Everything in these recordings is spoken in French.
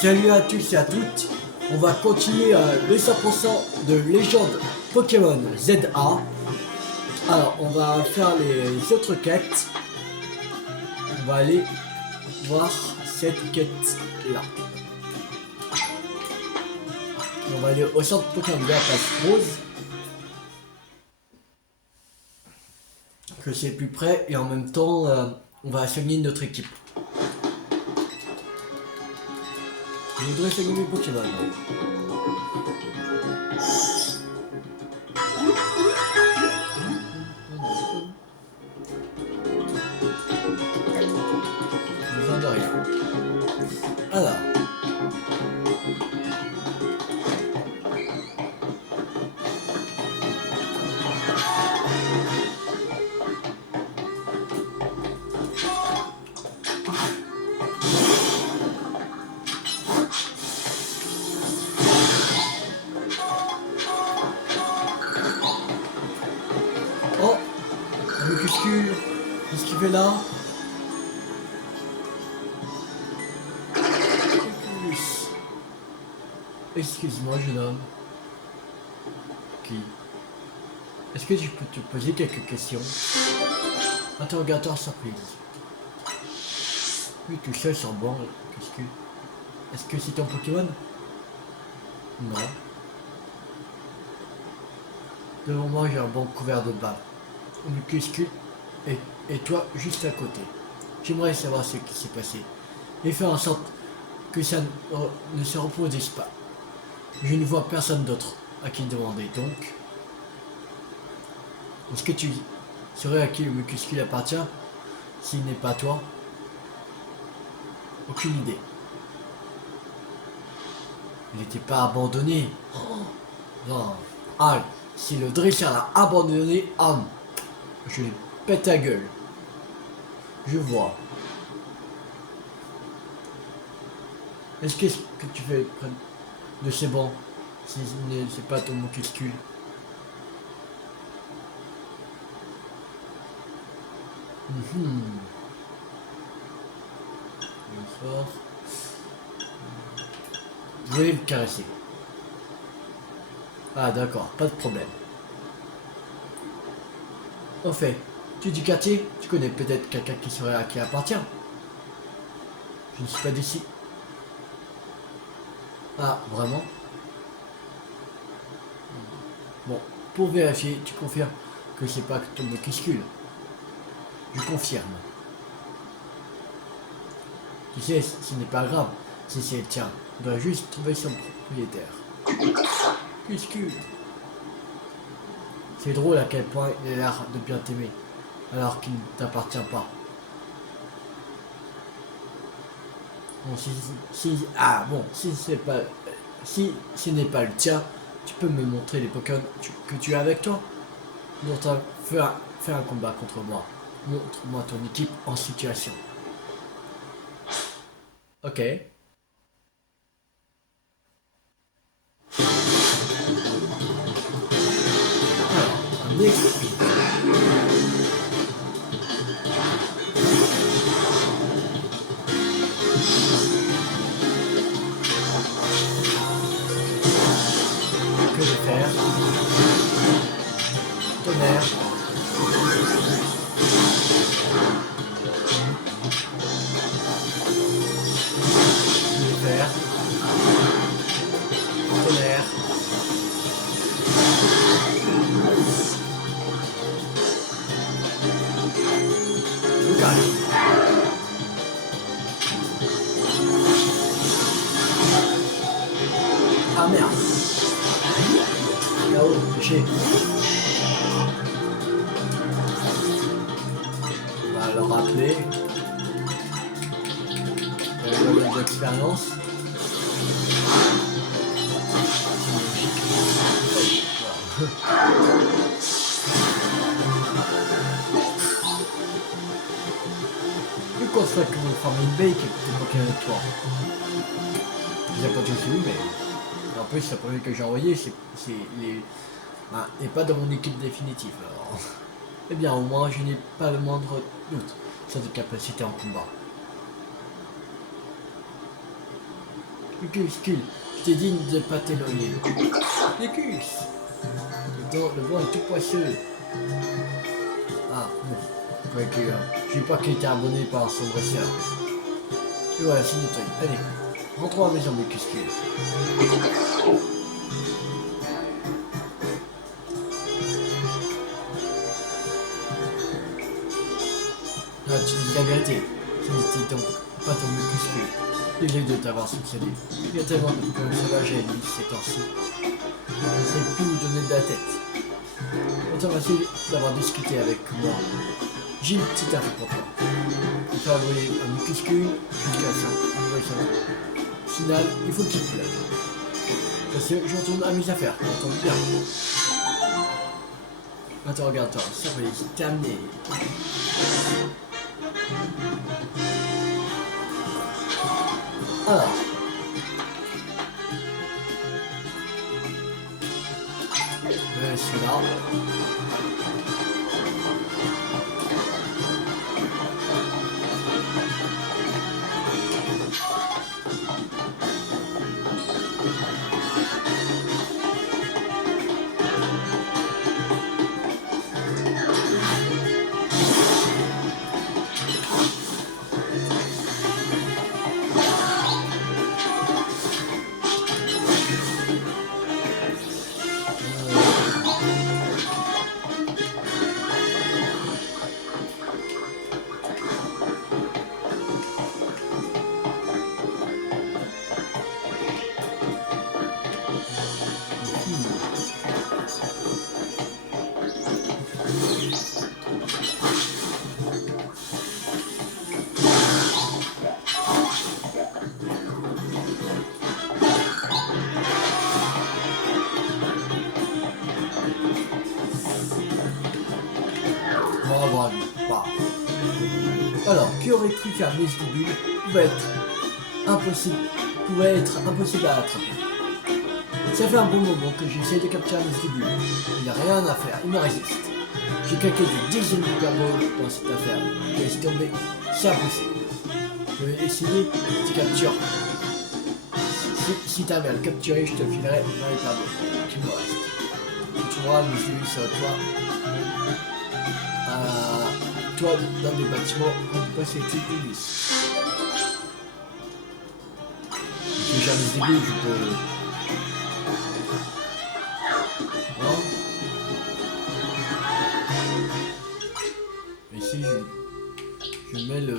Salut à tous et à toutes, on va continuer le 100% de légende Pokémon ZA. Alors on va faire les autres quêtes. On va aller voir cette quête là. On va aller au centre Pokémon de la place Rose. Que c'est plus près et en même temps on va soigner notre équipe. Je voudrais soigner mes Pokémon. Besoin de rien. Alors. Oh, un Mucuscule. Qu'est-ce qu'il fait là? Excuse-moi, jeune homme. Qui? Est-ce que je peux te poser quelques questions? Interrogatoire surprise. Oui, tout seul sans bon. Qu'est-ce que... Est-ce que c'est ton Pokémon? Non. Devant moi, j'ai un bon couvert de bas. Un Mucuscule et toi juste à côté. J'aimerais savoir ce qui s'est passé et faire en sorte que ça ne se reproduise pas. Je ne vois personne d'autre à qui demander, donc... Est-ce que tu saurais à qui le Mucuscule appartient s'il n'est pas toi? Aucune idée. Il n'était pas abandonné. Oh, non. Ah, si le dresseur l'a abandonné, je lui pète la gueule. Je vois. Est-ce que tu fais de ces bons si c'est pas ton Mucuscule? Bonsoir. Vous voulez le caresser? Ah d'accord, pas de problème. Au fait, tu es du quartier? Tu connais peut-être quelqu'un qui saurait à qui appartient? Je ne suis pas d'ici. Ah, vraiment? Bon, pour vérifier, tu confirmes que c'est pas ton Mucuscule? Je confirme. Tu sais, ce n'est pas grave si c'est le tien. On doit juste trouver son propriétaire. Mucuscule. C'est drôle à quel point il a l'air de bien t'aimer, alors qu'il ne t'appartient pas. Bon, si ce n'est pas le tien, tu peux me montrer les Pokémon que tu as avec toi. Donc, fais un combat contre moi. Montre-moi ton équipe en situation. Ok. Alors, un expert. Que je vais faire? Tonnerre. Que je vais faire? Tonnerre. Le calme. Ah merde. Là-haut, péché. On va le rappeler. Il y a eu d'expérience. Je constate que mon frère Bay qui est Pokémon de toi. Je n'ai pas tout suivi, mais en plus, la première que j'ai envoyé, n'est pas dans mon équipe définitive. Alors, eh bien, au moins, je n'ai pas le moindre doute sur tes capacités en combat. Mucuscule, je t'ai dit de ne pas t'éloigner. Mucus. Le vent est tout poisseux. Ah, bon. Ouais, que, je sais pas qu'il était abonné par son dresseur. Et voilà, c'est nettoyé. Allez, rentrons à la maison, Mucuscule. Ah, tu dis la vérité. Ce n'était donc pas ton Mucuscule. Désolé de t'avoir soupçonné. Il y a tellement de points sauvages à lui ces temps-ci. Je ne sais plus où donner de la tête. Autant facile d'avoir discuté avec moi. J'ai une petite info pour toi. Il faut envoyer un Mucuscule jusqu'à son final, il faut qu'il pleuve. Parce que je retourne à mes affaires, j'entends bien. Attends, regarde-toi, ça va aller terminé. Alors. Celui-là. Alors, qui aurait cru qu'un vestibule pouvait être impossible à attraper. Ça fait un bon moment que j'essaie de capturer un vestibule. Il n'y a rien à faire, il me résiste. J'ai claqué des dizaines de gamots dans cette affaire. Je laisse tomber, c'est impossible. Je vais essayer, tu captures. Si t'avais à le capturer, je te filerai dans les tableaux qui me restent. Tu trouveras le vestibule sur toi. Toi, dans les bâtiments, on peut passer tout le lisse. Si j'ai un vestibule, je peux... Non. Et si je mets le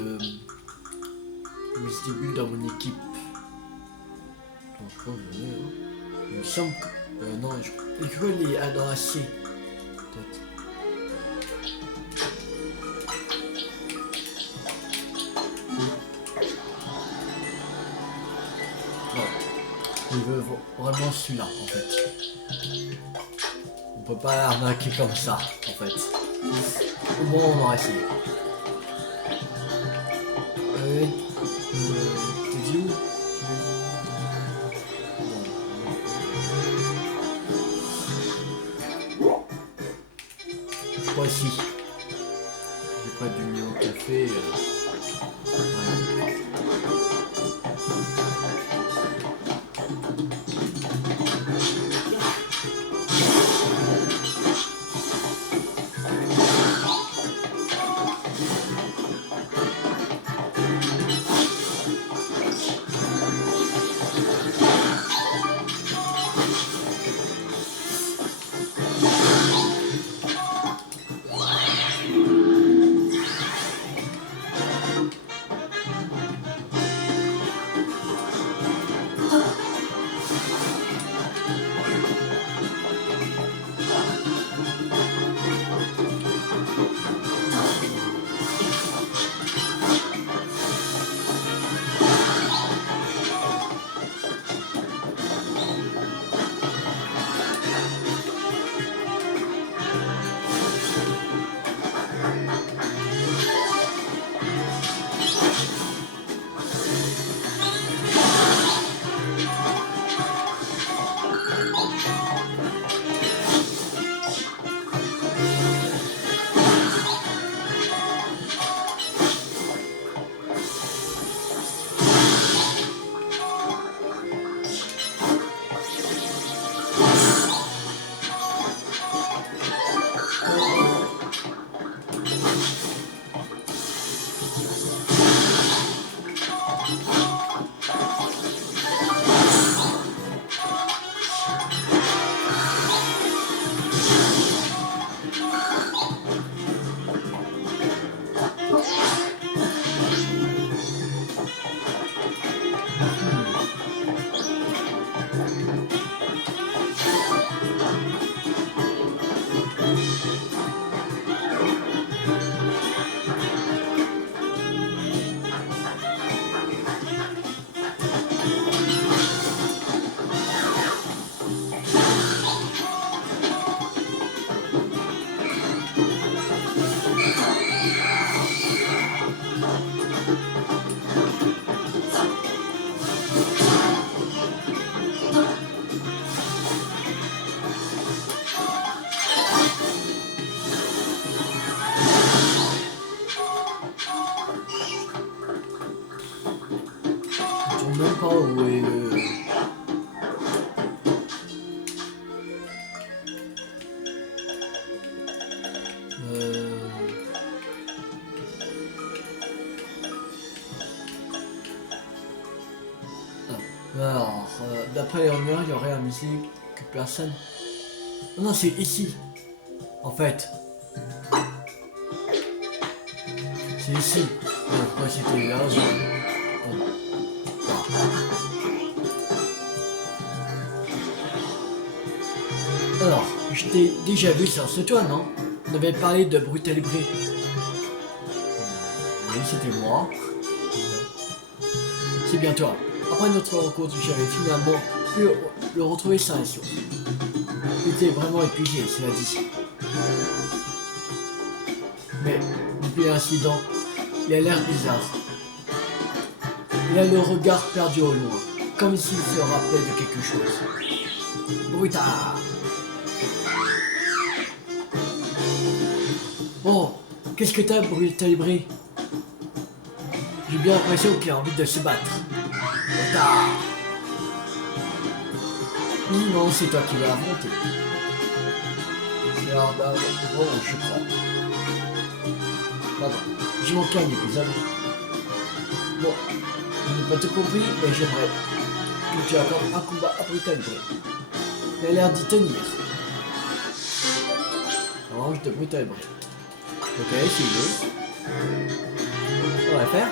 vestibule dans mon équipe. Attends, je crois que je l'ai, hein. Il me semble que... non, je crois qu'il est dans l'acier. Peut-être. Non. Il veut vraiment celui-là, en fait. On peut pas arnaquer comme ça, en fait. Au moins, on aura essayé. T'es dit où? Je crois ici. J'ai pas du lion café. Ouais. Même pas où est le... Alors, d'après les rumeurs, il y aurait un musée que personne... Non, c'est ici. En fait. C'est ici. Pourquoi c'était là Alors, je t'ai déjà vu sur ce toit, non? On avait parlé de Brutalibri. Oui, c'était moi. C'est bien toi. Après notre rencontre, j'avais finalement pu le retrouver sain et sauf. Il était vraiment épuisé, cela dit. Mais, depuis l'incident, il a l'air bizarre. Il a le regard perdu au loin, comme s'il se rappelait de quelque chose. Brutal. Oh, qu'est-ce que t'as, Brutalibri? J'ai bien l'impression qu'il a envie de se battre. Brutal. Non, c'est toi qui l'as affronté. C'est l'heure d'un je crois. Pardon, j'ai manqué un épisode. Bon, je n'ai pas tout compris, mais j'aimerais que tu accordes un combat à Brutalibri. Il a l'air d'y tenir. Orange de Brutalibri. Ok, c'est good. On va faire.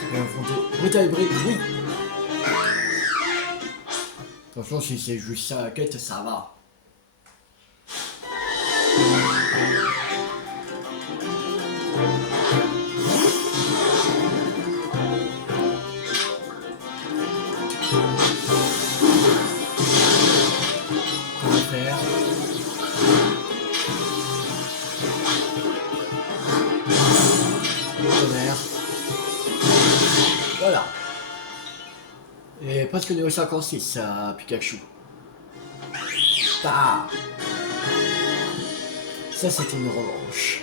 Je vais affronter Brutalibri, oui. Attention, si c'est juste ça la quête, ça va. On va faire. Tonnerre. Voilà. Et presque niveau 56 à Pikachu. Ah. Ça c'était une revanche.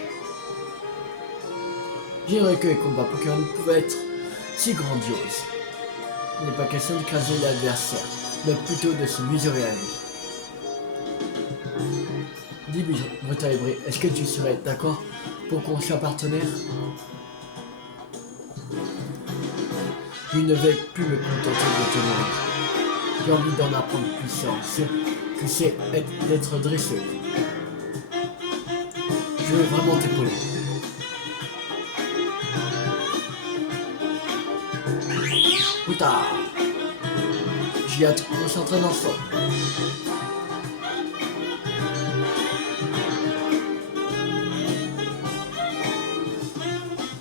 J'ignorais que les combats Pokémon pouvaient être si grandioses. Il n'est pas question de craser l'adversaire, mais plutôt de se mesurer à lui. Dis Brutalibri, est-ce que tu serais d'accord pour qu'on soit partenaire? Je ne vais plus me contenter de te nourrir. J'ai envie d'en apprendre puissance, que c'est d'être dressé. Je veux vraiment t'épauler. Putain. J'y hâte qu'on s'entraîne ensemble.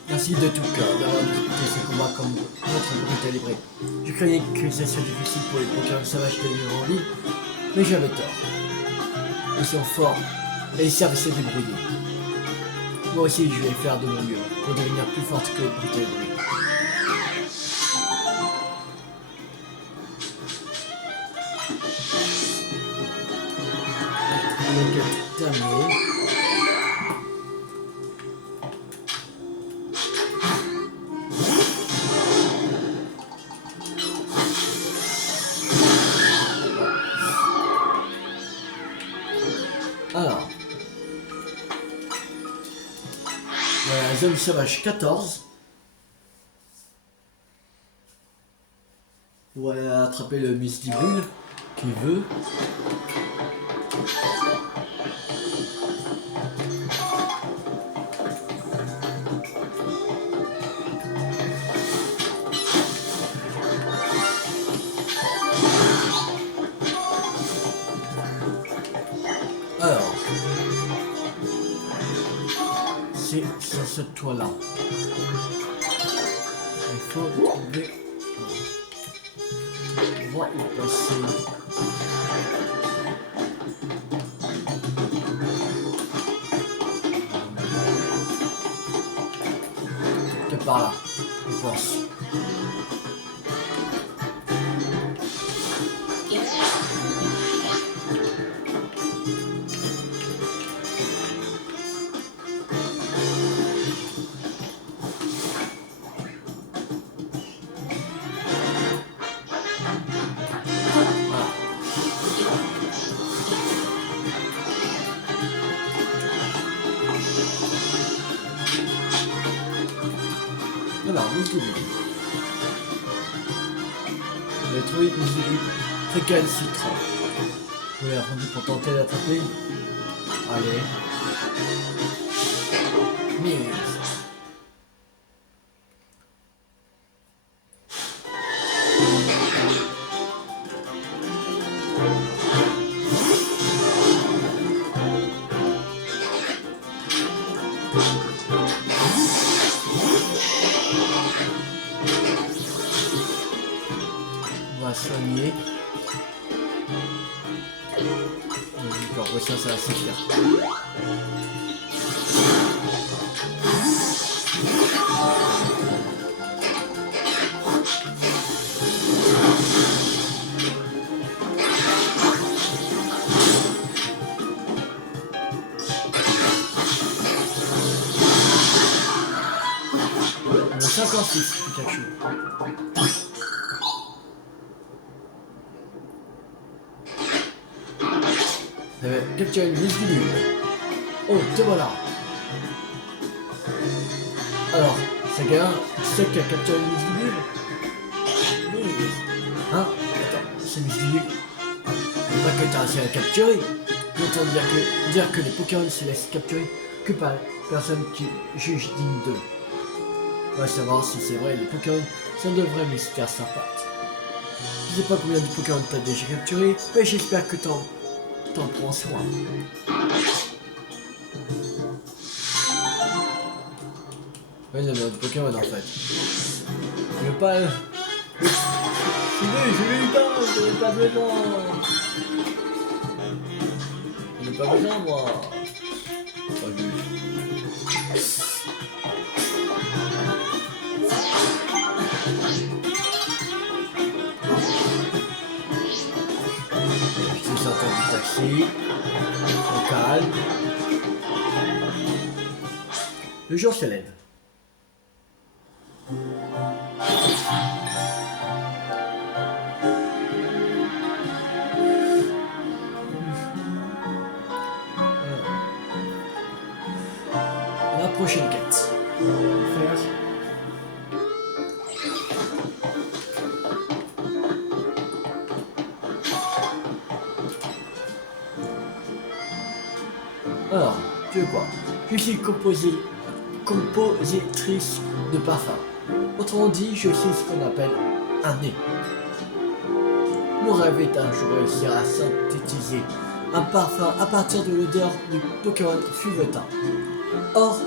Merci de tout cœur d'avoir disputé ce combat comme notre Brutalibri. Je craignais que ce soit difficile pour les Pokémon sauvages de vivre en vie, mais j'avais tort. Ils sont forts et ils savent se débrouiller. Moi aussi, je vais faire de mon mieux pour devenir plus forte que Brutalibri. Donc, terminé. Alors, voilà, zone sauvage 14. On va attraper le Misty Bull qui veut. passer sur ce toit-là. Il faut trouver... On va y passer. Quelque part là, je pense. Alors, Miss on va trouver Miss récalcitrant. Vous l'avez rendu pour tenter d'attraper. Allez. Miss. On va soigner. D'accord, ça va suffire. On a 56 Pikachu. Capturer une liste du livre. Oh, te voilà. Alors, Saga, tu sais qu'il a capturé une liste du livre? Oui. Hein? Attends, c'est une liste du livre. Mais pas que t'as réussi à la capturer. J'entends dire que les Pokémon se laissent capturer que par personne qui juge digne d'eux. On va savoir si c'est vrai, les Pokémon sont de vrais mystères sympathiques. Je sais pas combien de Pokémon t'as déjà capturé, mais j'espère que t'en prends soin. Ouais, il y a d'autres Pokémon en fait. Je veux pas... Je l'ai pas besoin. Je n'ai pas besoin, moi. Oh, je sortant du taxi. Au calme. Le jour se lève. La prochaine quête. Alors, tu veux quoi? Je suis compositrice de parfum. Autrement dit, je suis ce qu'on appelle un nez. Mon rêve est un jour réussir à synthétiser un parfum à partir de l'odeur du Pokémon Fuvetin. Or,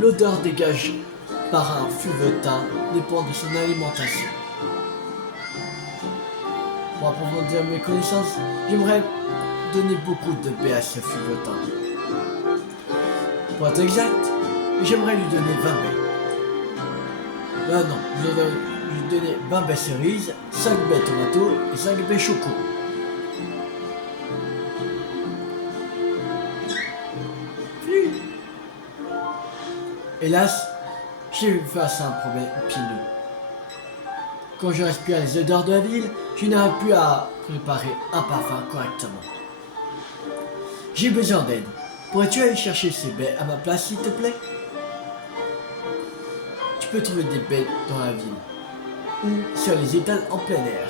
l'odeur dégagée par un Fuvetin dépend de son alimentation. Pour approfondir mes connaissances, j'aimerais donner beaucoup de paix à ce Fuvetin. Pour être exact, j'aimerais lui donner 20 baies. Non, je vais lui donner 20 baies cerises, 5 baies tomato et 5 baies choco. Hélas, j'ai face à un problème épineux. Quand je respire les odeurs de la ville, je n'arrive plus à préparer un parfum correctement. J'ai besoin d'aide. Pourrais-tu aller chercher ces baies à ma place, s'il te plaît? Tu peux trouver des baies dans la ville ou sur les étals en plein air.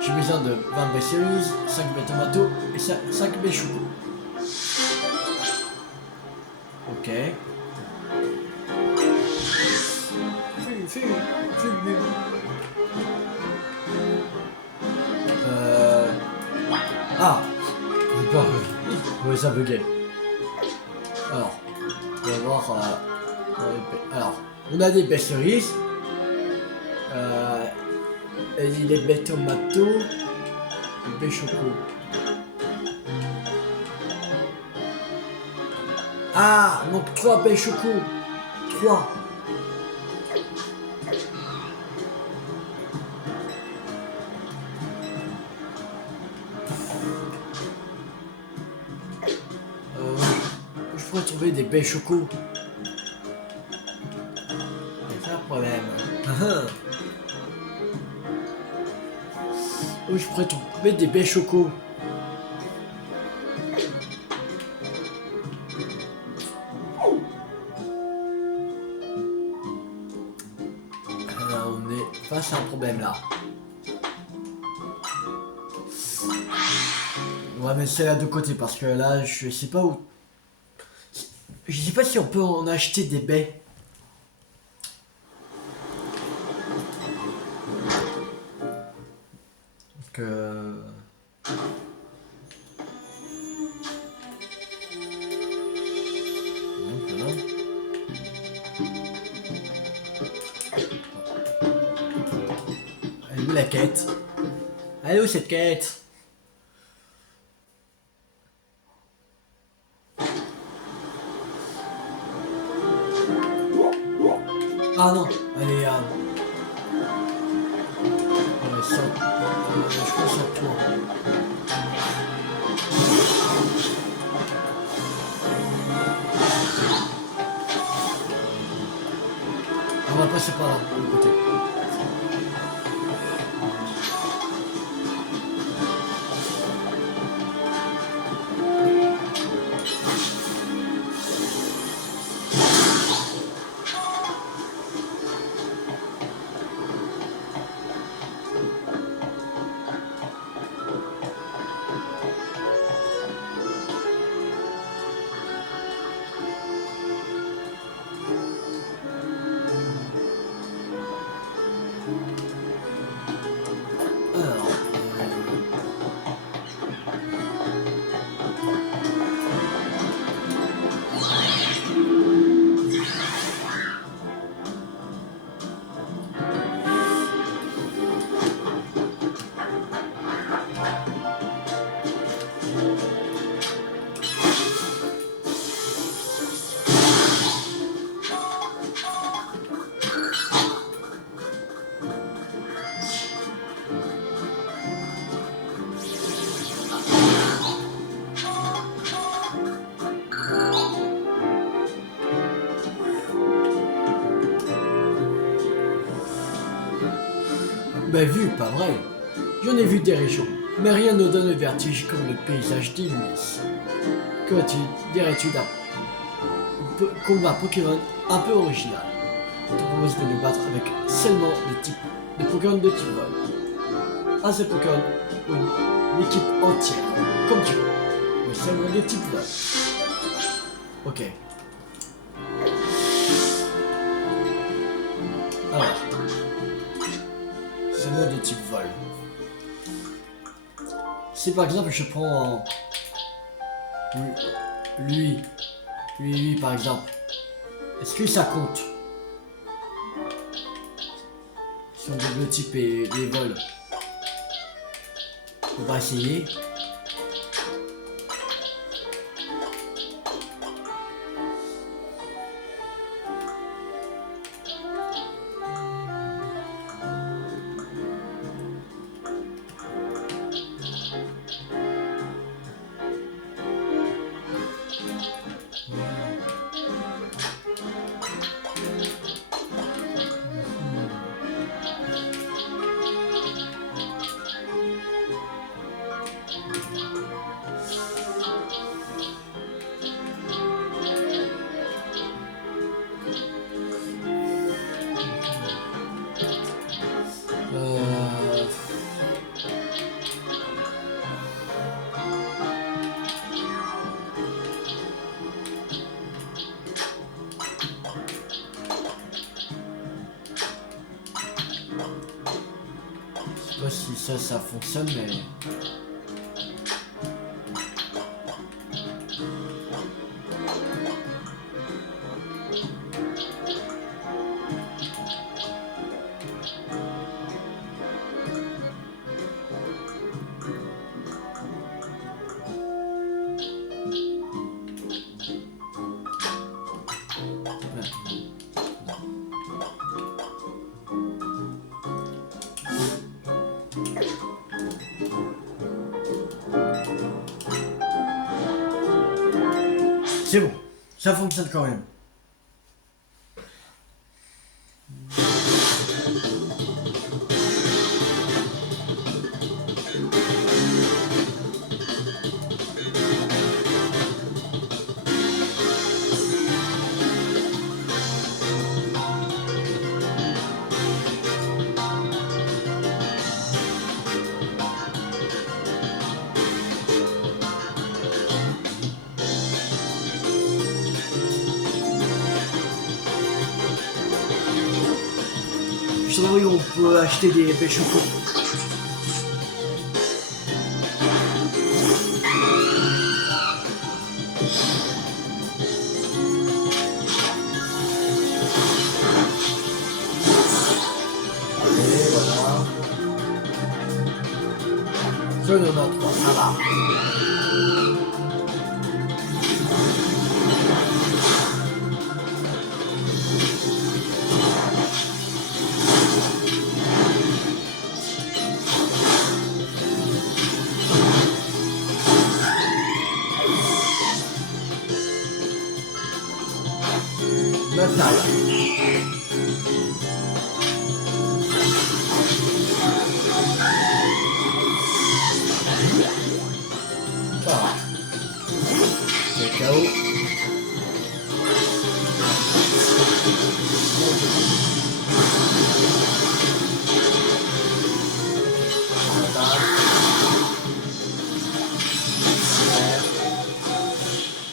J'ai besoin de 20 baies cerises, 5 baies tomato et 5 baies choco. Ok. Ah, j'ai peur que ça buguait. Alors, On va voir. Alors, on a des baies cerises. Et il est baies tomato. Baies choco. Ah, donc 3 baies choco. 3. Je pourrais trouver des baies choco. C'est ça le problème. Où je pourrais trouver des baies choco. On est face à un problème là. On va mettre celle-là de côté parce que là je sais pas où. Je sais pas si on peut en acheter des baies. Donc voilà. Elle est où la quête? Elle est où cette quête? Ah non, elle est ça, je pense à toi. On va passer par là, de l'autre côté. Alors, ben vu, pas vrai. J'en ai vu des régions, mais rien ne donne le vertige comme le paysage d'Illumis. Que dirais-tu d'un combat Pokémon un peu original? Je te propose de nous battre avec seulement des Pokémon de type vol. Un seul Pokémon ou une équipe entière, comme tu veux, mais seulement des types vol. Ok. Alors, seulement des types vol. Si par exemple je prends lui par exemple, est-ce que ça compte? Si on double type et vol. On va essayer. Je sais pas si ça fonctionne, mais... C'est bon, ça fonctionne quand même. Oui, on peut acheter des baies choco. Et voilà. Je en ai 3, ça va.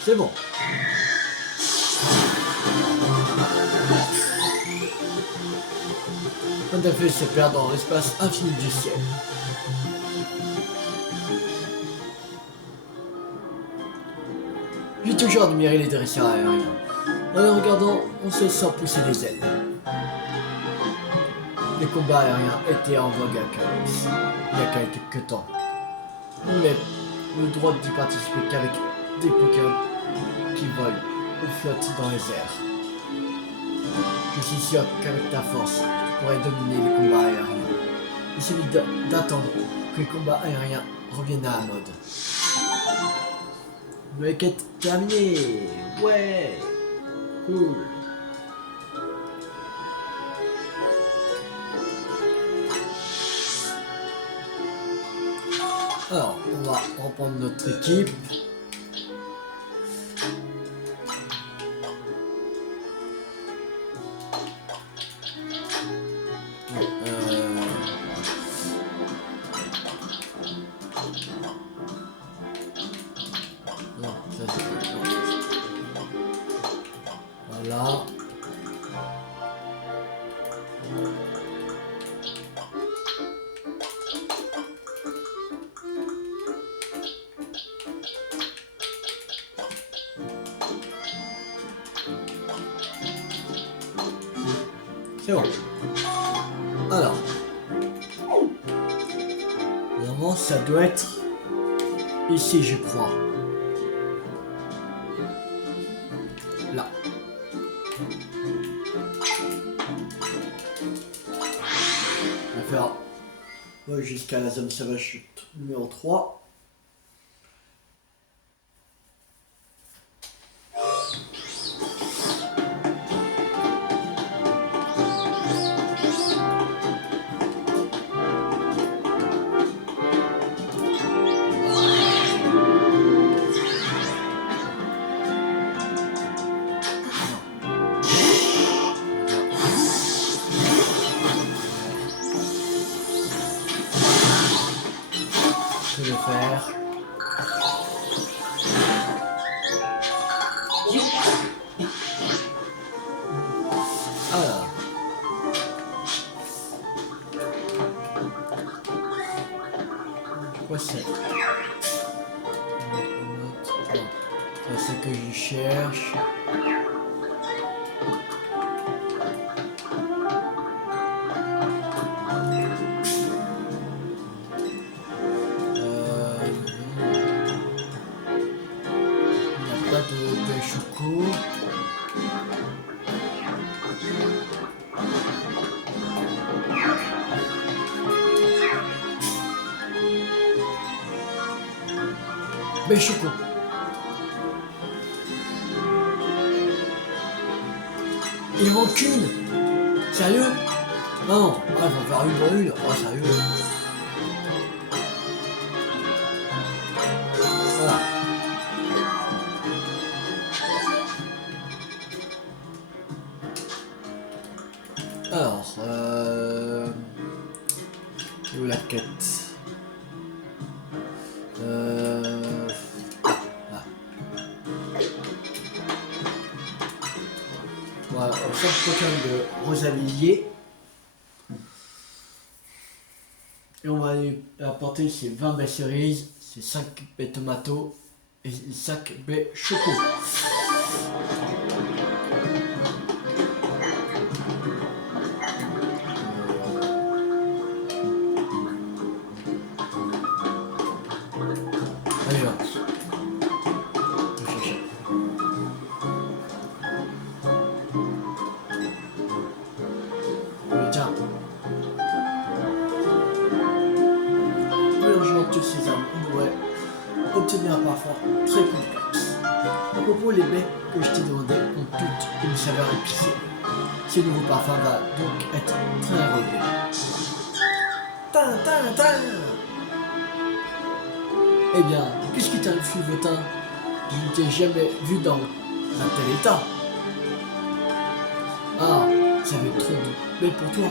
C'est bon. Quand ta feuille se perd dans l'espace infini du ciel. J'ai toujours admiré les dresseurs aériens. En les regardant, on se sent pousser des ailes. Les combats aériens étaient en vogue à Calais, il y a quelques temps. Mais le droit d'y participer qu'avec des Pokémon qui volent ou flottent dans les airs. Je suis sûr qu'avec ta force, tu pourrais dominer les combats aériens. Il suffit d'attendre que les combats aériens reviennent à la mode. Le quête terminée. Ouais. Cool. Alors, on va reprendre notre équipe. Non, ça c'est pas. Voilà. C'est bon. Alors. Normalement, ça doit être ici, je crois. Là. On va faire jusqu'à la zone sauvage numéro 3. Le faire. Alors. Quoi c'est? C'est ce que je cherche. De choco. Choco. Il manque qu'une. Sérieux? Non, il faut faire une pour une. Oh, sérieux. Voilà. Alors, où la quête? Là. Voilà, on sort le token de Rosalilier. Et on va lui apporter ses 20 baies cerises, ses 5 baies tomato et 5 baies choco. Allez, là. Tiens. Mélangeant toutes ces armes, on pourrait obtenir un parfum très complexe. À propos, les baies que je t'ai demandé ont toutes une saveur épicée. Ce nouveau parfum va donc être très relevé. Tin. Eh bien, qu'est-ce qui t'arrive, Fulvetin? Je ne t'ai jamais vu dans un tel état. Ah, ça va être trop bête pour toi.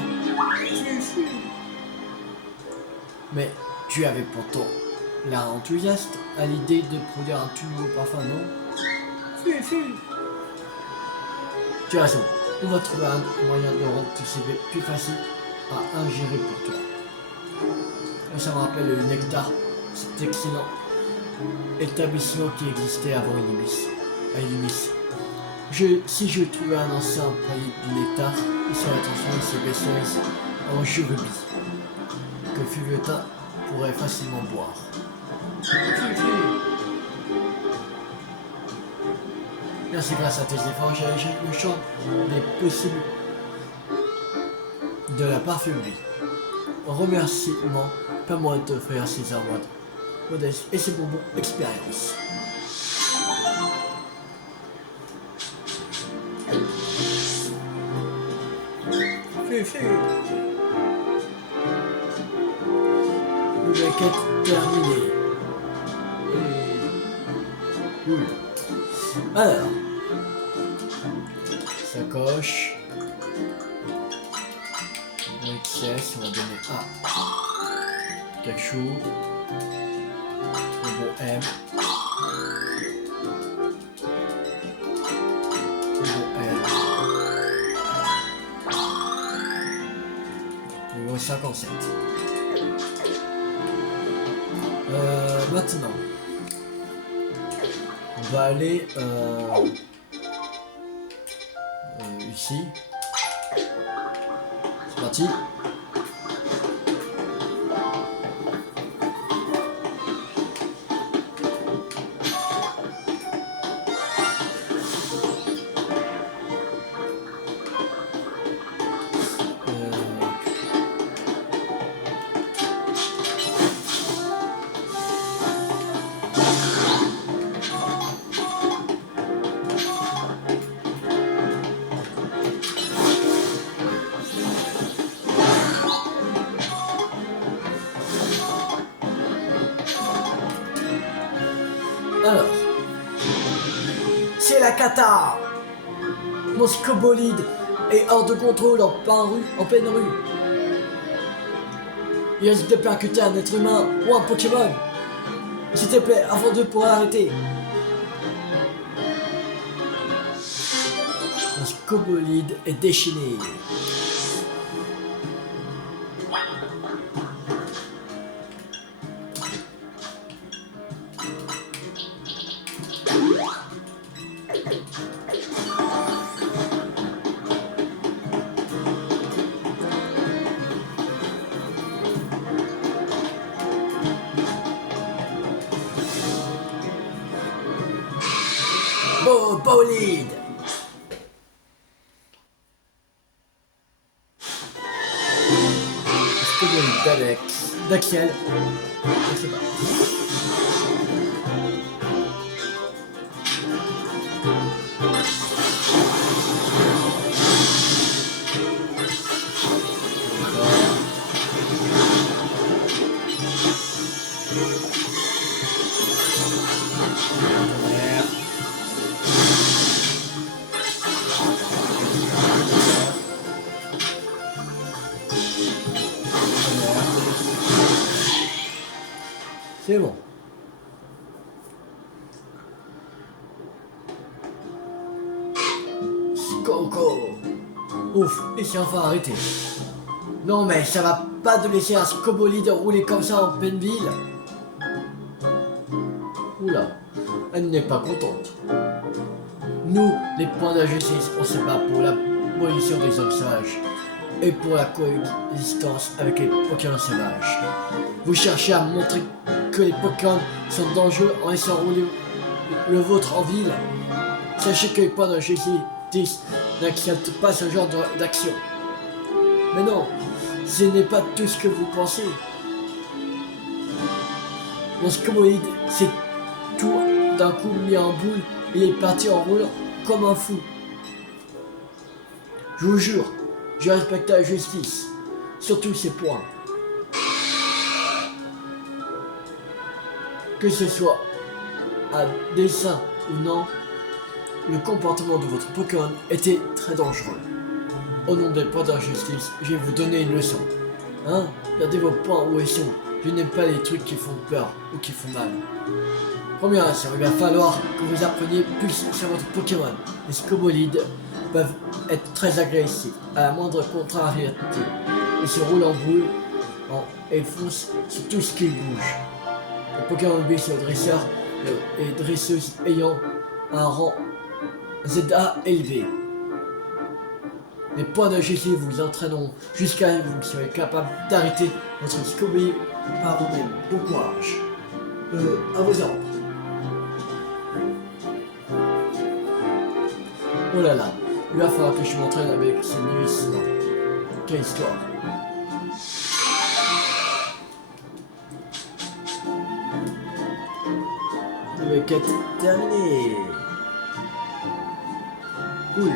Mais tu avais pourtant l'air enthousiaste à l'idée de produire un tout nouveau parfum, non? Tu as raison, on va trouver un moyen de rendre tous ces baies plus faciles à ingérer pour toi. Et ça me rappelle le Nectar, cet excellent établissement qui existait avant Inimis. Si je trouvais un ancien employé du Nectar, il serait transformé ces baies cerises en jus rubis, que Fulvetin pourrait facilement boire. Merci, grâce à tes efforts, j'ai le champ des possibles de la parfumerie. En remerciement, pas moi de t'offrir ces armoires modestes et ces bonbons expérience. Nouvelle quête terminée. Cool. Alors, sacoche. Bon XS, on va donner A. Cachou. Bon M. Bon L. Niveau 57. Maintenant, on va aller ici. C'est parti. Alors, c'est la cata. Mon scobolide est hors de contrôle en pleine rue. Il risque de percuter un être humain ou un Pokémon. S'il te plaît, avant de pouvoir arrêter. Mon scobolide est déchaîné. Bolide. Scobolide d'Axiel. Je sais pas. C'est bon. Coco. Ouf, il s'est enfin arrêté. Non mais ça va pas de laisser un scobolide rouler comme ça en pleine ville. Oula, elle n'est pas contente. Nous, les points de justice, on se bat pour l'abolition des hommes sauvages et pour la coexistence avec les Pokémon sauvages. Vous cherchez à montrer que les Pokémon sont dangereux en laissant rouler le vôtre en ville. Sachez que les points de justice n'acceptent pas ce genre d'action. Mais non, ce n'est pas tout ce que vous pensez. Mon scobolide s'est tout d'un coup mis en boule et est parti en roulant comme un fou. Je vous jure, je respecte la justice, sur tous ces points. Que ce soit à dessein ou non, le comportement de votre Pokémon était très dangereux. Au nom des points d'injustice, je vais vous donner une leçon. Hein? Regardez vos points où ils sont. Je n'aime pas les trucs qui font peur ou qui font mal. Première leçon, il va falloir que vous appreniez plus sur votre Pokémon. Les scobolides peuvent être très agressifs à la moindre contrariété. Ils se roulent en boule et foncent sur tout ce qui bouge. Les Pokémon obéissent aux dresseurs et dresseuses ayant un rang ZA élevé. Les points de GC vous entraîneront jusqu'à ce que vous soyez capable d'arrêter votre scobolide par vous-même. Bon courage. À vos ordres. Oh là là, il va falloir que je m'entraîne avec ces novices. Quelle histoire. Nouvelle quête terminée. Cool.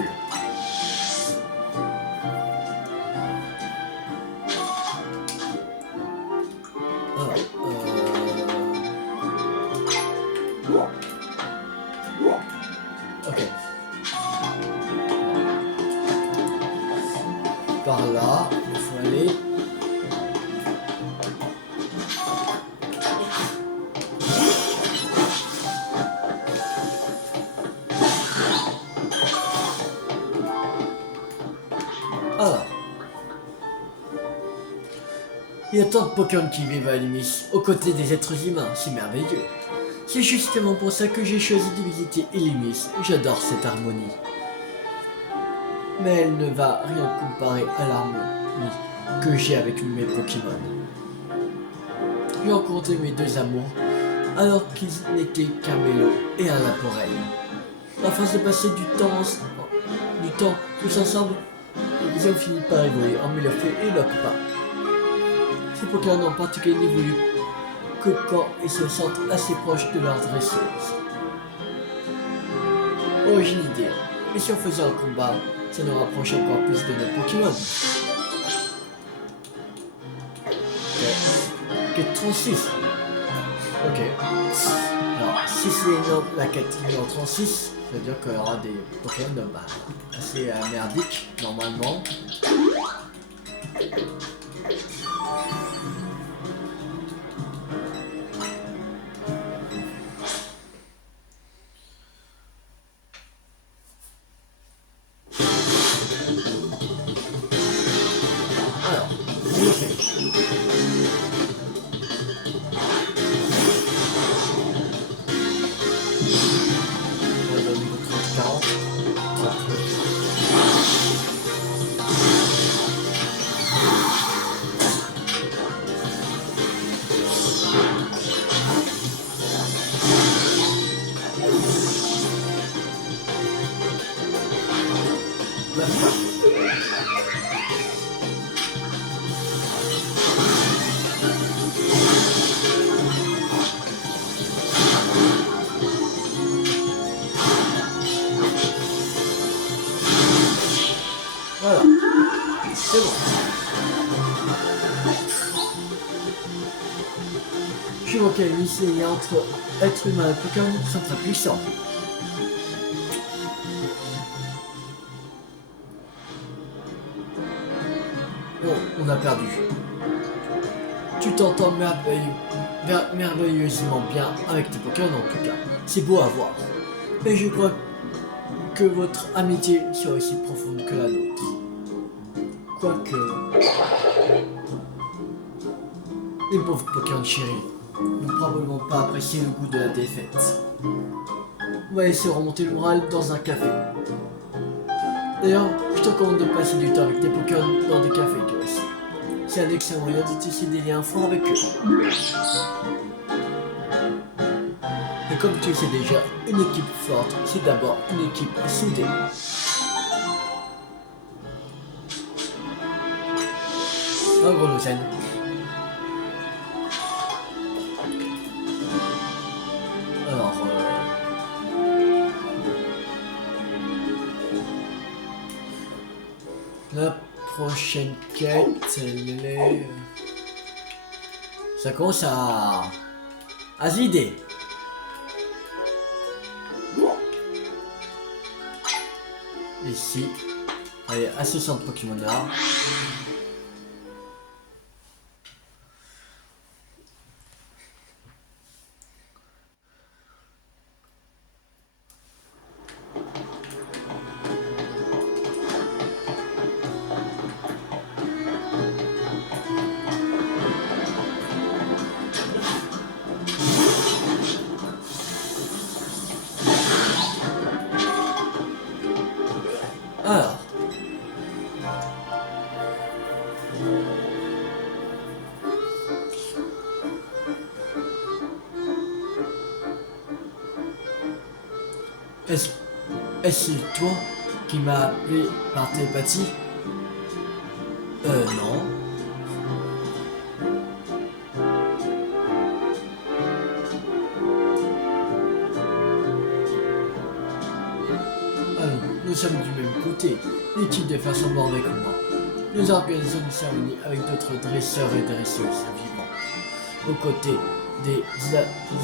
Ok. Par là, il faut aller. Alors. Il y a tant de Pokémon qui vivent à Illumis, aux côtés des êtres humains, c'est merveilleux. C'est justement pour ça que j'ai choisi de visiter Illumis, j'adore cette harmonie. Mais elle ne va rien comparer à l'harmonie que j'ai avec mes Pokémon. J'ai rencontré mes deux amours alors qu'ils n'étaient qu'un Mélo et un Laporel. À force de passer du temps tous ensemble, ils ont fini par évoluer en Mélofeu et Lockpa. Ces Pokémon en particulier n'évoluent que quand ils se sentent assez proches de leur dresseuse. Oh, j'ai une idée. Et si on faisait un combat, ça nous rapproche encore plus de nos Pokémon. Ok, 36. Ok. Alors, si c'est la quête numéro 36, ça veut dire qu'il y aura des Pokémon assez merdiques, normalement. Alors, je le fais. On va donner 30-40. Voilà, c'est bon. Je vois qu'il y a une ligne entre être humain et Pokémon qui sont très puissants. Bon, on a perdu. Tu t'entends merveilleux. merveilleusement bien avec tes Pokémon en tout cas. C'est beau à voir. Mais je crois que votre amitié soit aussi profonde que la nôtre. Quoique... Les pauvres Pokémon chéris n'ont probablement pas apprécié le goût de la défaite. On va essayer de remonter le moral dans un café. D'ailleurs, je te recommande de passer du temps avec tes Pokémon dans des cafés toi aussi. C'est un excellent moyen de tisser des liens forts avec eux. Et comme tu le sais déjà, une équipe forte, c'est d'abord une équipe soudée. Un gros Lausanne. Alors, la prochaine quête, elle est... Ça commence à se vider. Ici, allez, à ce centre Pokémon là. Alors, est-ce toi qui m'as appelé par télépathie? Non. Allons, nous sommes du même côté. Inutile de faire semblant avec moi. Nous organisons une cérémonie avec d'autres dresseurs et dresseuses vivants, aux côtés des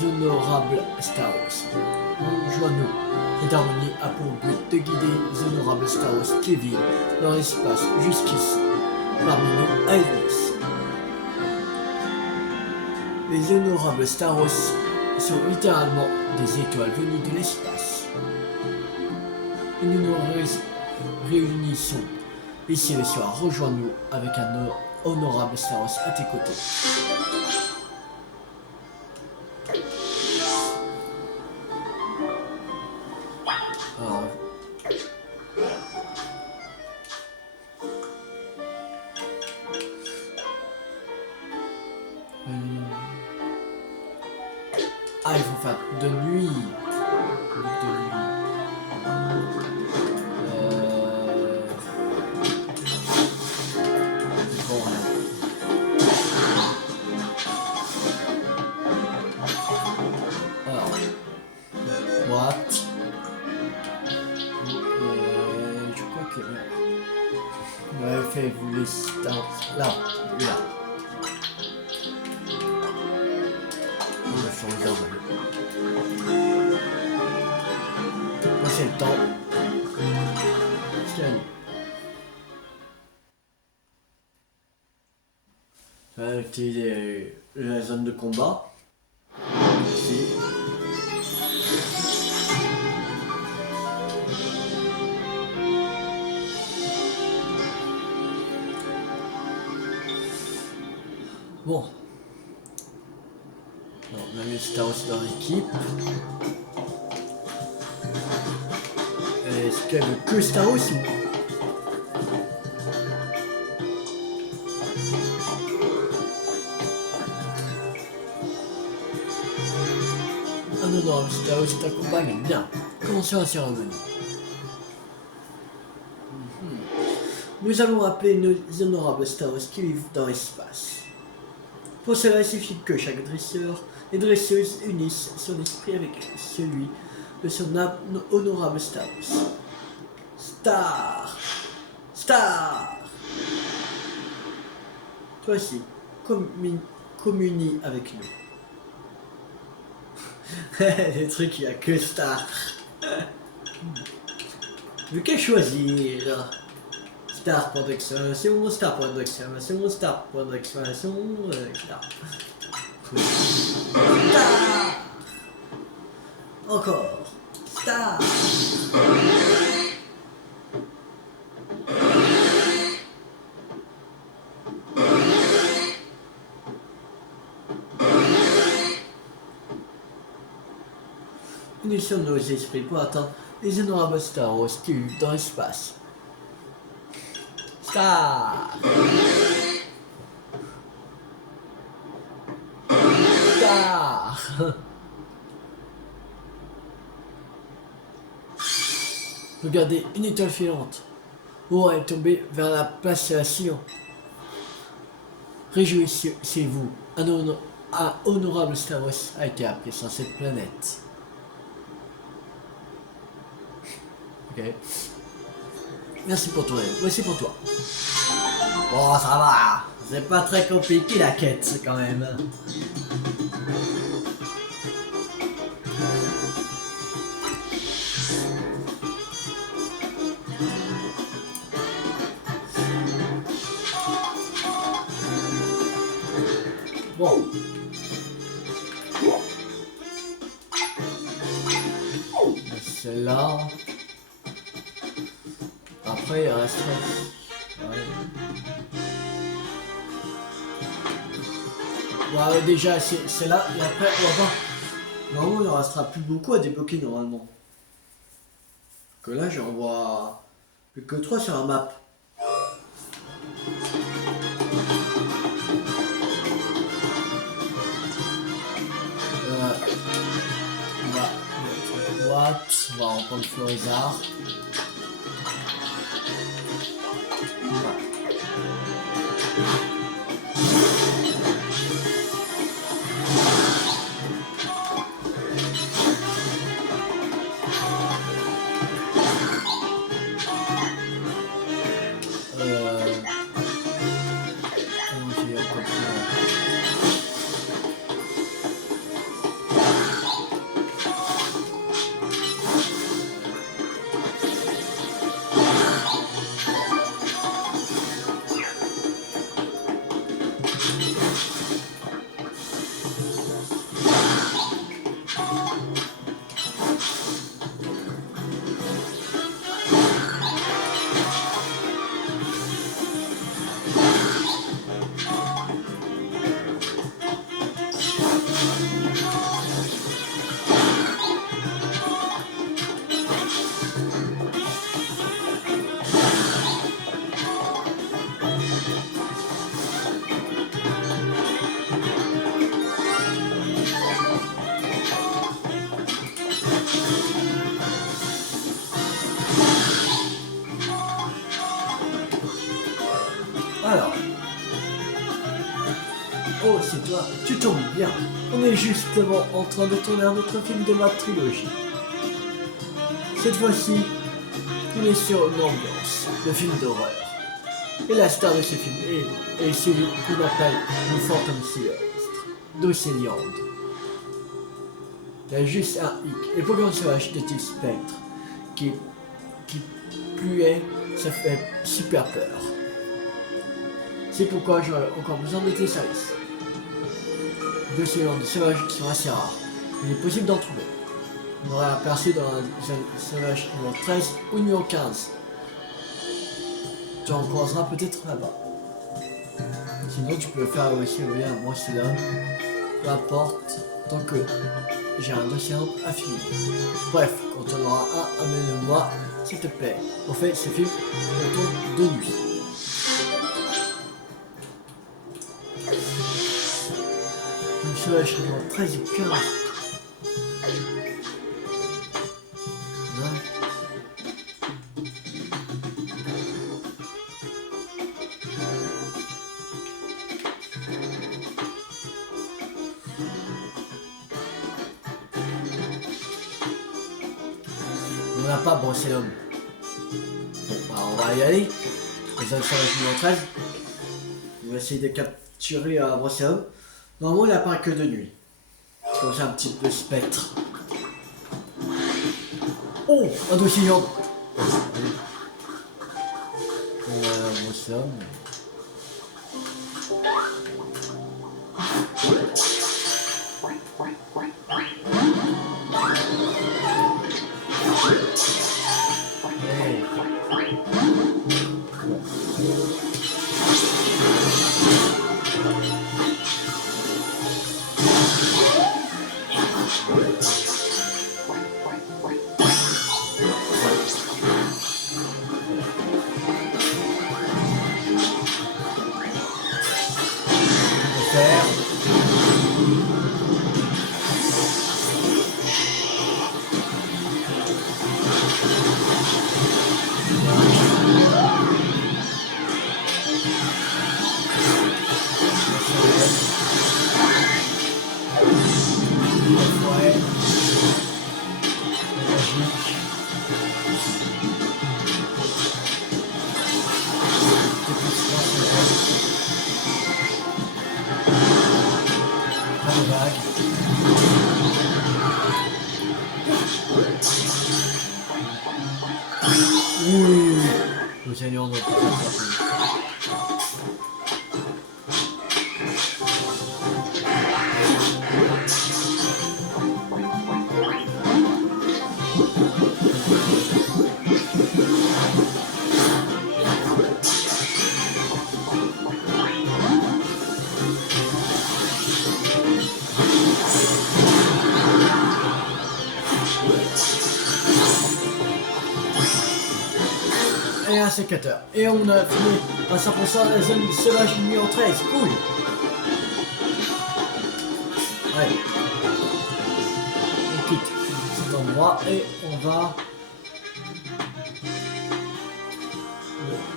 honorables Staros. Rejoins-nous. Cette harmonie a pour but de guider les honorables Staros qui vivent dans l'espace jusqu'ici. Parmi nous, Aelis. Les honorables Staros sont littéralement des étoiles venues de l'espace. Et nous nous réunissons ici le soir. Rejoins-nous avec un honorable Staros à tes côtés. Alors, ah, il faut faire de nuit. Bon, alors, what? Je crois que on avait fait vous les stars là. On va faire les ordres. C'est le temps. On va utiliser la zone de combat. Ici. Bon. Alors, on a mis Staros dans l'équipe. Est-ce qu'il y a que Staros ou... Ah non, non, Staros t'accompagne bien. Commençons à s'y revenir. Nous allons appeler nos honorables Staros qui vivent dans l'espace. Pour cela, il suffit que chaque dresseur et dresseuse unisse son esprit avec celui de son honorable Staros. Star. Toi aussi, communie avec nous. Les trucs, il n'y a que Star. Lequel choisir? Star point d'exclamation, Star point d'exclamation, Star point d'exclamation, Star. tout. Star. Encore. Star. Unissons nos esprits pour atteindre les honorables stars qui vivent dans l'espace. Star. Star. Regardez, une étoile filante. Oh, elle est tombée vers la place Sillon. Réjouissez-vous, un honorable Star Wars a été appris sur cette planète. Ok. Merci pour ton aide. Voici pour toi. Bon, ça va. C'est pas très compliqué la quête, quand même. Bon. Celle-là. Après, il reste. Ouais, déjà, c'est là. Et après, on va voir. Normalement, il en restera plus beaucoup à débloquer normalement. Que là, j'en vois plus que 3 sur la map. On va reprendre Florizard. Alors. Oh, c'est toi, tu tombes bien. On est justement en train de tourner un autre film de ma trilogie. Cette fois-ci, on est sur une ambiance de film d'horreur. Et la star de ce film est celui qu'on appelle le fantôme sinistre d'Océliande. Il y a juste un hic. Et Pokémon sauvage de type spectre qui plus est, ça fait super peur. C'est pourquoi j'aurais encore besoin de tes services. Deux séances de sauvages qui sont assez rares. Il est possible d'en trouver. On aurait aperçu dans un sauvage numéro 13 ou numéro 15. Tu en croiseras peut-être là-bas. Sinon tu peux faire aussi envoyer un Brossillon. Peu importe, tant que j'ai un océan à finir. Bref, quand on aura un, amène-moi, s'il te plaît. Au fait, ce film retourne de nuit. Le sauvage numéro 13 et 15. On n'a pas brossé l'homme. Bon, bah, on va y aller. Les hommes sauvage numéro 13. On va essayer de capturer un brossé l'homme. Normalement, il apparaît que de nuit. Comme ça, un petit peu spectre. Oh, un dossier homme. Brossé l'homme. Oui, le Seigneur ne peut pas s'attraper. Et un sécateur. Et on a fini à 100% la zone sauvage numéro 13. Cool. Allez. On quitte cet endroit et on va...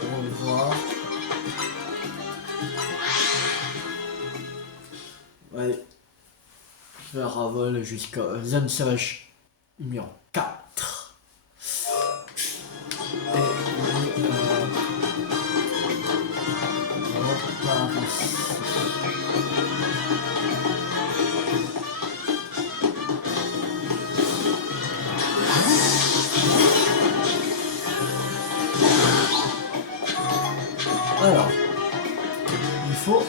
On va voir. Allez. Faire un vol jusqu'à zone sauvage numéro 4. Et alors, il faut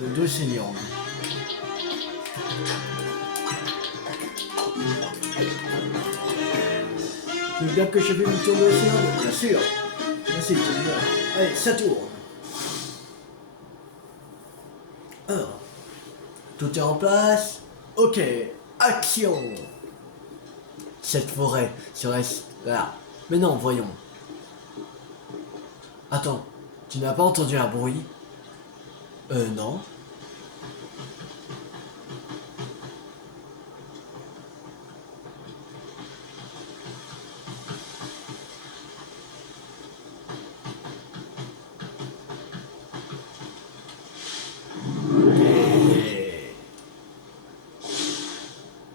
le dos saignant. Tu veux bien que je fasse une tour de saignant? Bien sûr. Merci, tu veux bien. Allez, ça tourne. Alors, tout est en place. Ok, action. Cette forêt serait là. Mais non, voyons. Attends, tu n'as pas entendu un bruit? Non.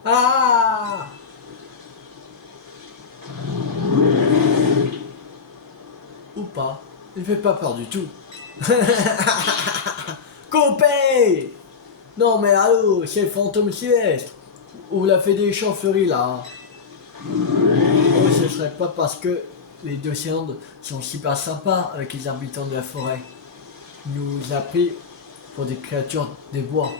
Ah! Ou pas. Il fait pas peur du tout. Coupé! Non mais allô, c'est le fantôme Sylvestre. Ou la fait des chauves-souris là. Oh, ce serait pas parce que les deux Océandes sont super sympas avec les habitants de la forêt. Ils nous a pris pour des créatures des bois.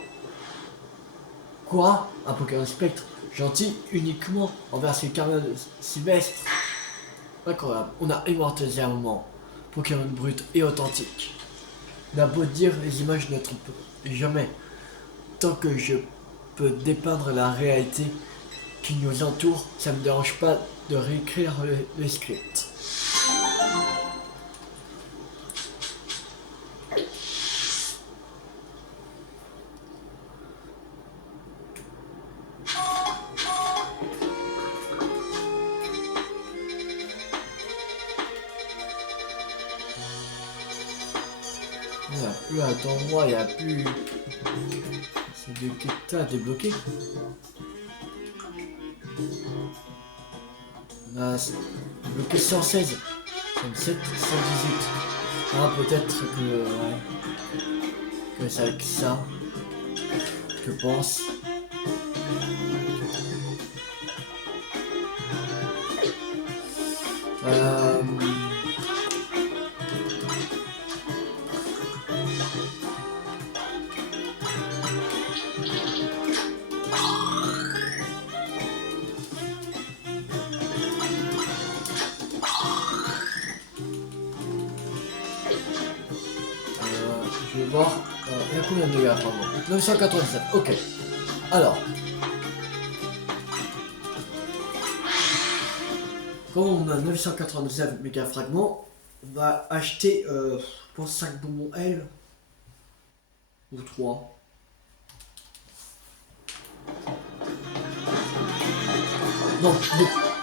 Quoi? Un Pokémon Spectre gentil uniquement envers ses camarades Sylvestre. Incroyable, on a immortalisé un moment. Pokémon brut et authentique. On a beau dire, les images ne trompent jamais. Tant que je peux dépeindre la réalité qui nous entoure, ça me dérange pas de réécrire le script. Il n'y a plus un endroit, il n'y a plus... C'est de quêtes débloqué. Là, c'est bloqué 116, 117, 118. Ah, peut-être que... Ouais, que c'est avec ça. Je pense. Je vais voir. Il y a combien de dégâts, pardon? 997. Ok. Alors. Comme on a 997 méga fragments, on va acheter, je pense 5 bonbons L. Ou 3. Non, 2.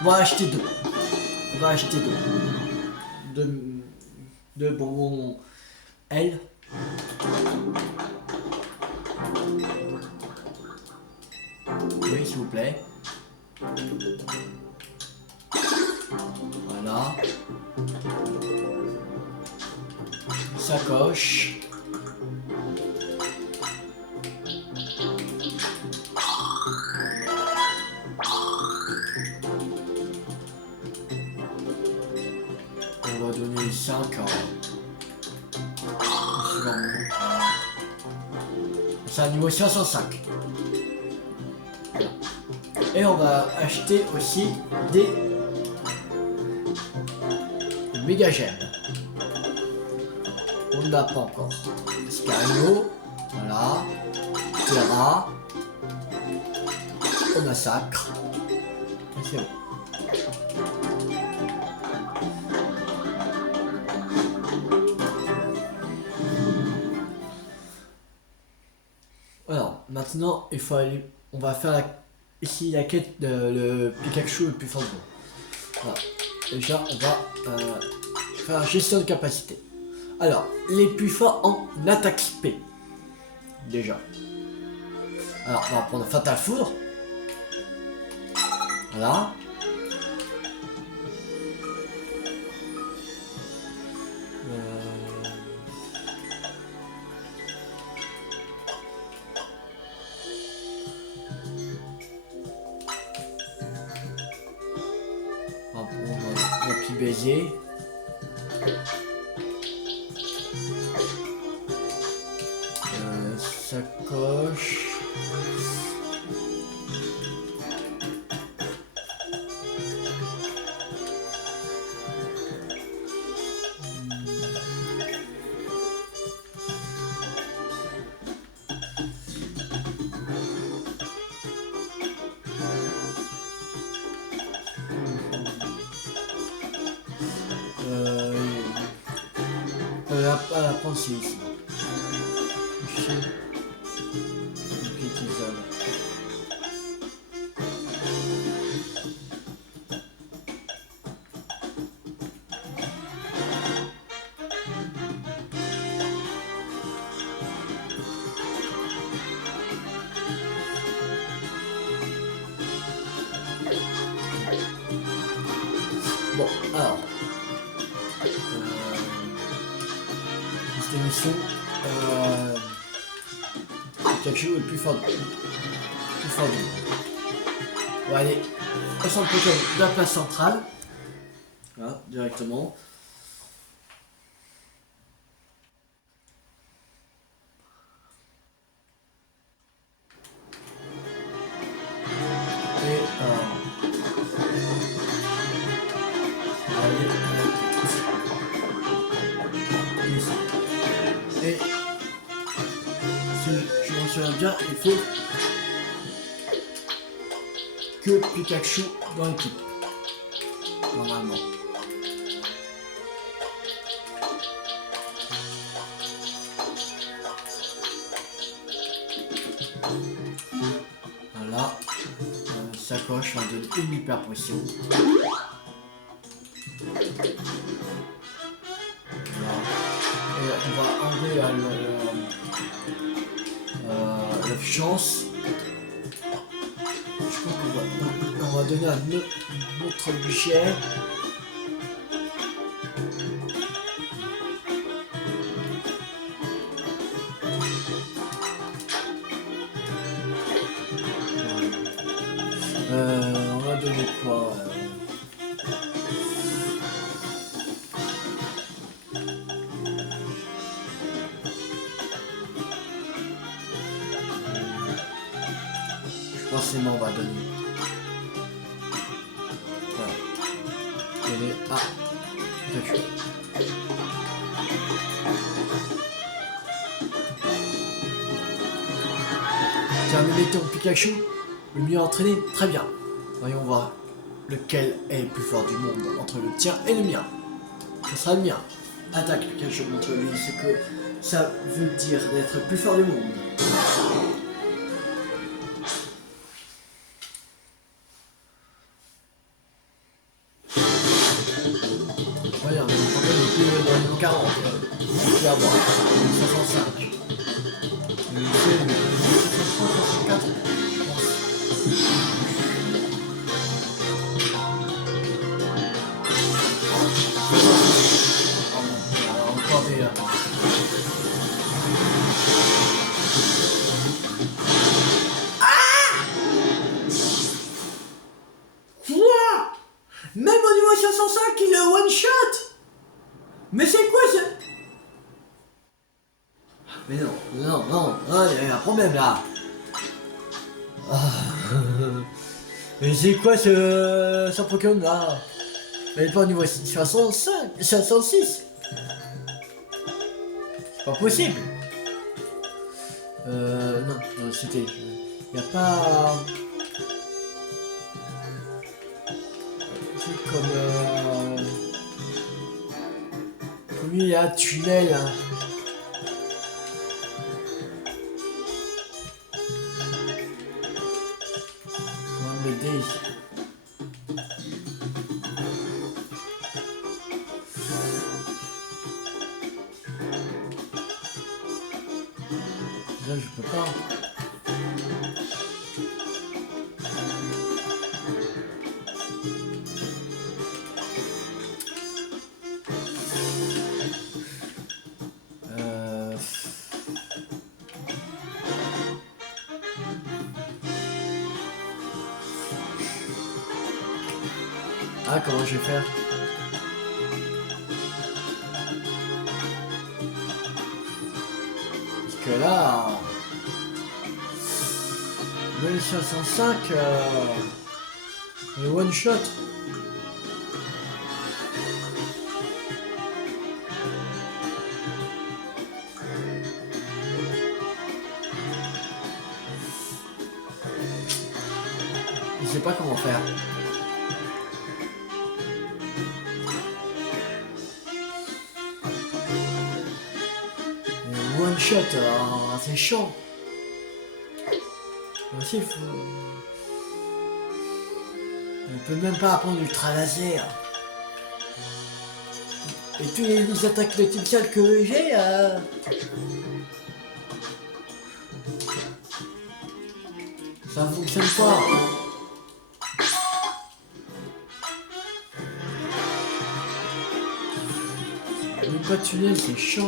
On va acheter 2. On va acheter 2. Deux bonbons L. Oui, s'il vous plaît. Voilà. Sacoche. On va donner 5 c'est un niveau 505. Et on va acheter aussi des méga gemmes. On n'a pas encore. Escario, voilà. Terra. On massacre. C'est bon. Alors, maintenant, il faut aller. On va faire ici la quête de le Pikachu le plus fort. Voilà. Déjà, on va faire gestion de capacité. Alors, les plus forts en attaque spé. Déjà. Alors, on va prendre Fatal Foudre. Voilà. On va prendre un petit baiser. Sacoche. La pensée ici. Bon, alors. Cette émission. Pikachu est le plus fort du monde. On va aller au centre Pokémon de la place centrale. Voilà, directement. Et et si je m'en souviens bien, il faut que Pikachu dans l'équipe. Normalement. Voilà. Sacoche, on donne une hyper potion. Et on va enlever la chance. Je crois qu'on va donner un autre budget. On va donner quoi forcément on va donner. Voilà. Donner à Pikachu. Tiens, le ton Pikachu, le mieux entraîné, très bien. Voyons voir lequel est le plus fort du monde entre le tien et le mien. Ce sera le mien. Attaque Pikachu, montre-lui ce que ça veut dire d'être le plus fort du monde. Regarde, le problème est plus dans le niveau 40. Tu vas voir. 65. Le 64. Encore des... Quoi? Même au niveau 65, il est one shot. Mais c'est quoi ça? Mais non, il y a un problème là. Mais c'est quoi ce Pokémon là? Il est pas au niveau 65, 66. C'est pas possible. Non, c'était... Il n'y a pas... Comme il y a un tunnel. Hein. Comment m'aider? Là, je peux pas. Ah, comment je vais faire? Parce que là... 1505, le one shot. Je sais pas comment faire. One shot, c'est chaud. Aussi, il faut... On peut même pas apprendre l'ultra laser. Et tous les attaques de type ciel que j'ai, ça fonctionne pas. Même pas de tunnel, c'est chiant.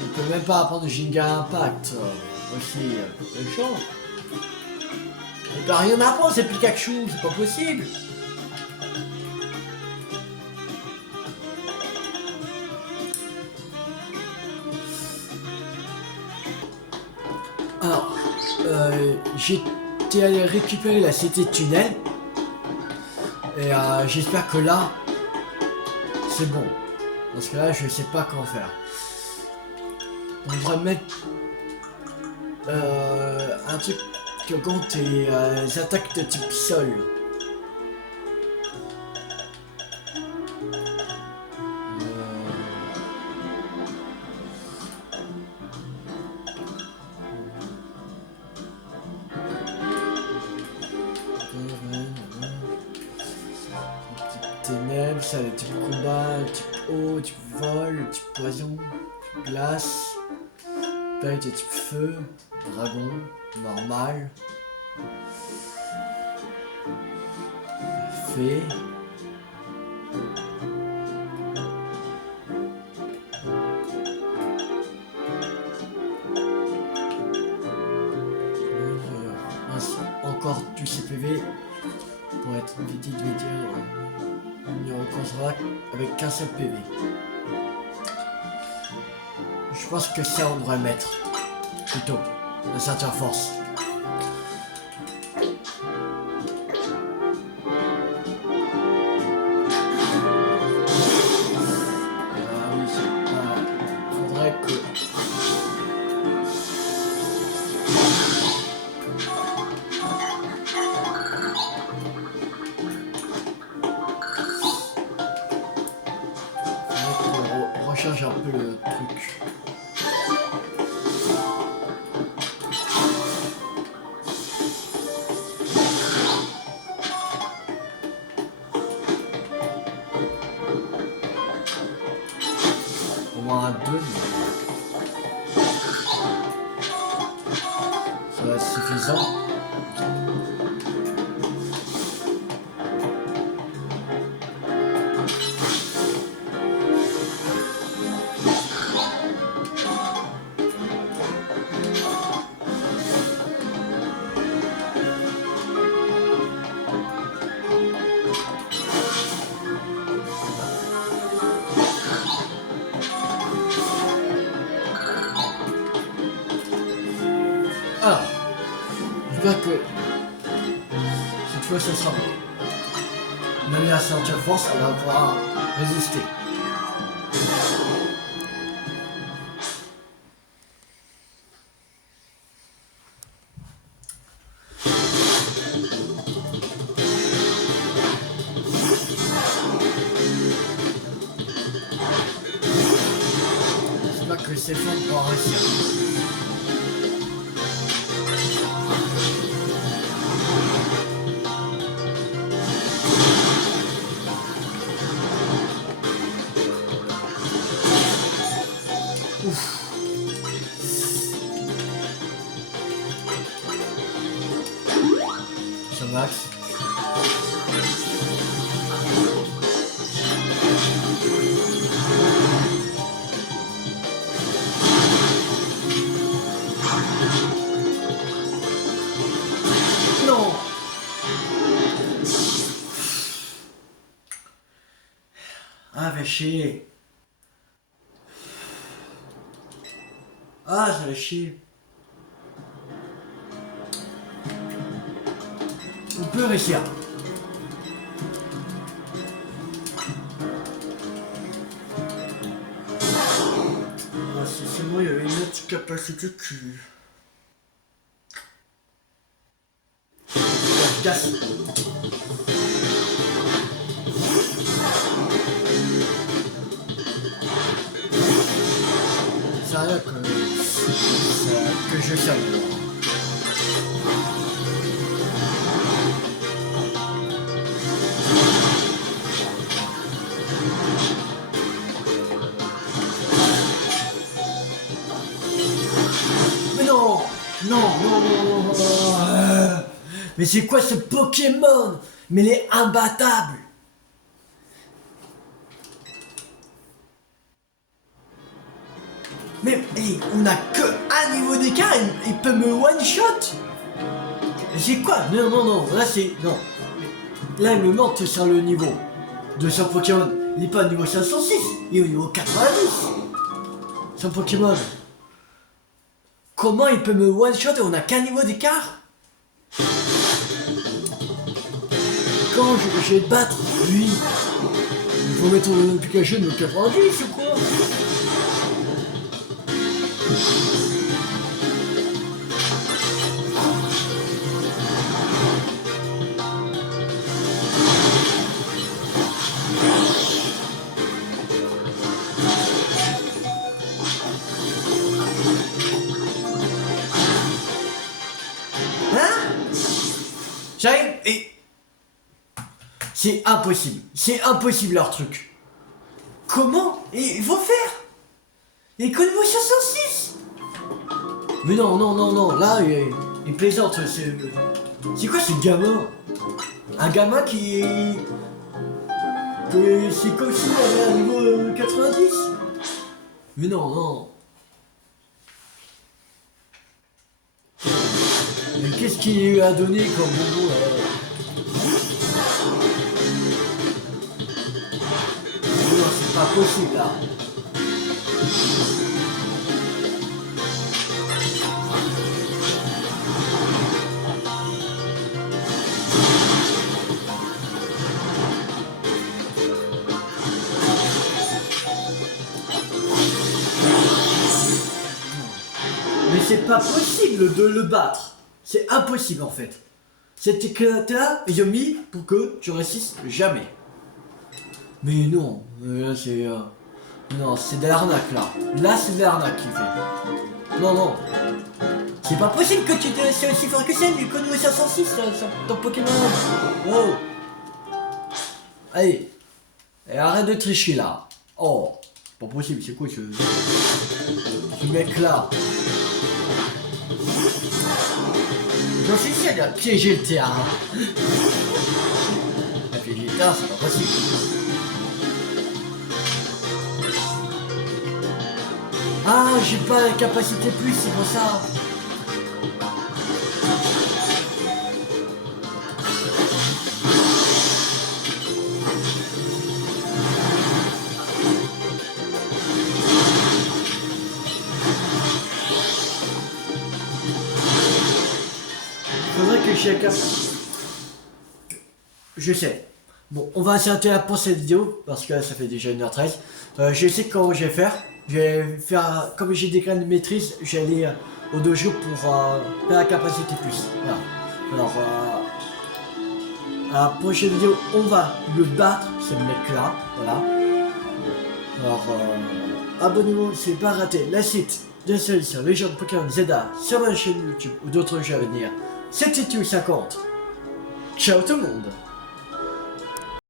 On peut même pas apprendre Ginga Impact aussi, le champ. Il peut rien apprendre, c'est Pikachu, c'est pas possible. Alors, j'étais allé récupérer la cité de tunnel. Et j'espère que là, c'est bon. Parce que là, je sais pas comment faire. On devrait mettre un truc que compte les attaques de type sol. Ténèbres, ça le type combat, le type eau, le type vol, le type poison, le type glace, taille de type feu, dragon, normal, fée, encore du CPV. pour être vite de dire, il ne reconnaîtra avec qu'un seul PV. Je pense que ça on devrait mettre plutôt la ceinture force. Recharge un peu le truc. Au moins un 2. Ça va être suffisant. Alors, je vois que cette fois ça sera bon. Même la ceinture force, elle va pouvoir résister. J'espère que ces fonds pourront réussir. Ouf. Ça max. Non. Ah, fait chier. Ah, ça fait chier. On peut réussir. Ah, si seulement il y avait une autre capacité qui... Efficace. Sérieux que je sais. Mais non, non, non, non, non. Mais c'est quoi ce Pokémon? Mais il est imbattable. Mais hey, on a que un niveau d'écart, il peut me one-shot. C'est quoi? Non, non, non, là c'est... Non. Là il me manque sur le niveau de son Pokémon. Il n'est pas au niveau 506, il est au niveau 90. Son Pokémon. Comment il peut me one-shot et on a qu'un niveau d'écart? Quand je vais battre lui? Il faut mettre le Pikachu au 90 ou quoi? J'arrive et... C'est impossible leur truc. Comment il faut faire? Il connaît moi 66. Mais non, non, non, non, là il plaisante, c'est quoi ce gamin? Un gamin qui... Que c'est comme s'il avait un niveau 90. Mais non, non. Mais qu'est-ce qu'il lui a donné comme bonbon là? pas possible là. Mais c'est pas possible de le battre. C'est impossible en fait. Cet éclat-là, ils ont mis pour que tu réussisses jamais. Mais non, là c'est... Non, c'est de l'arnaque là. Là c'est de l'arnaque qu'il fait. Non, non. C'est pas possible que tu te... C'est aussi fort que ça, du code 506 ton Pokémon. Oh. Allez. Et arrête de tricher là. Oh. Pas possible, c'est quoi ce mec là? J'en suis sûr, il a piégé le terrain. Il a piégé le terrain, c'est pas possible. Ah, j'ai pas la capacité plus, c'est pour ça. Faudrait que j'ai la capacité. Je sais. Bon, on va s'arrêter là pour cette vidéo, parce que ça fait déjà 1h13. Je sais comment je vais faire. Je vais faire, comme j'ai des graines de maîtrise, je vais aller au dojo pour faire la capacité plus. Voilà. Alors, à la prochaine vidéo, on va le battre, ce mec-là. Voilà. Alors, abonnez-vous, c'est pas raté. La site de solution Légende Pokémon Zelda sur ma chaîne YouTube ou d'autres jeux à venir. C'était tout 50. Ciao tout le monde.